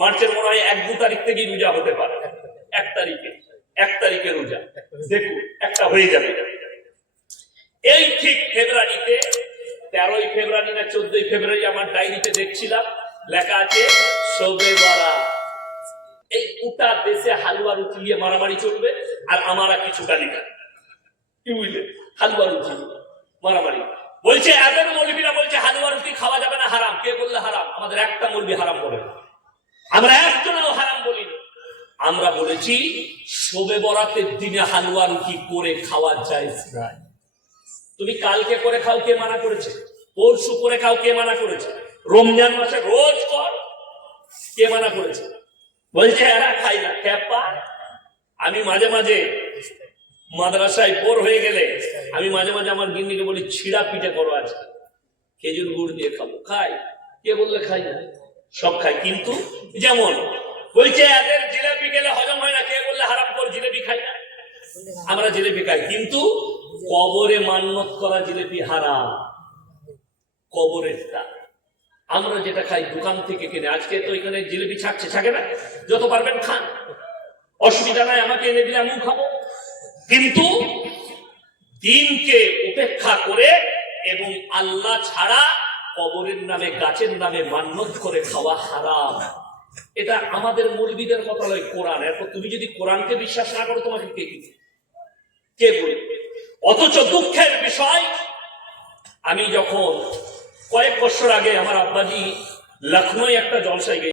মার্চের মনে হয় 1-2 তারিখ থেকেই রোজা হতে পারে। 1 তারিখে রোজা, দেখুন একটা হয়ে যাবে। এই ঠিক ফেব্রুয়ারিতে 13ই ফেব্রুয়ারি না 14ই ফেব্রুয়ারি আমার ডায়েরিতে দেখছিলাম লেখা আছে শবে বরাত। এই গোটা দেশে হালুয়া রুটি নিয়ে মারামারি চলবে, আর আমারা কিছুটা লিখা কি বুঝলে, হালুয়া রুটি মারামারি বলছে। এদের মৌলবীরা বলছে হালুয়া রুটি খাওয়া যাবে না, হারাম। কে বললে হারাম? আমাদের একটা মৌলবী হারাম বলে, আমরা একজনও হারাম বলিনি। আমরা বলেছি শবে বরাতের দিনে হালুয়া রুটি করে খাওয়া জায়েজ নয়। তুমি কালকে করে খাও, কে মানা করেছে? পরশু করে খাও, কে মানা করেছে? রমজান মাসে রোজ কর, কে মানা করেছে? বলছে এরা খাই না। ক্যাপা আমি মাঝে মাঝে মাদ্রাসায় পর হয়ে গেলে আমি মাঝে মাঝে আমার গিন্নিকে বলি ছিড়া পিঠে করো আজকে, খেজুর গুড় দিয়ে খাবো। খাই, কে বললে খাই না? সব খাই। কিন্তু যেমন বলছে এদের জিলেপি খেলে হজম হয় না, কে বললে হারাম কর জিলেপি খাই না? আমরা জিলেপি খাই, কিন্তু কবরে মান্নত করা জিলেপি হারাম। কবরেরটা আমরা যেটা খাই দোকান থেকে কিনে। আজকে তো এখানে জিলেপি ছাকছে, ছাকে না? যত পারবেন খান, অসুবিধা নাই, আমাকে এনে দিলে আমিও খাবো। কিন্তু দিনকে উপেক্ষা করে এবং আল্লাহ ছাড়া কবরের নামে গাছের নামে মান্নত করে খাওয়া হারাম। এটা আমাদের মৌলবীদের কথা নয়, কোরআন। এরপর তুমি যদি কোরআনকে বিশ্বাস না করো, তোমাকে কে বলবে? অথচ দুঃখের বিষয়, আমি যখন কয়েক বছর আগে আমার আব্বাজি লখনৌ একটা জলসায়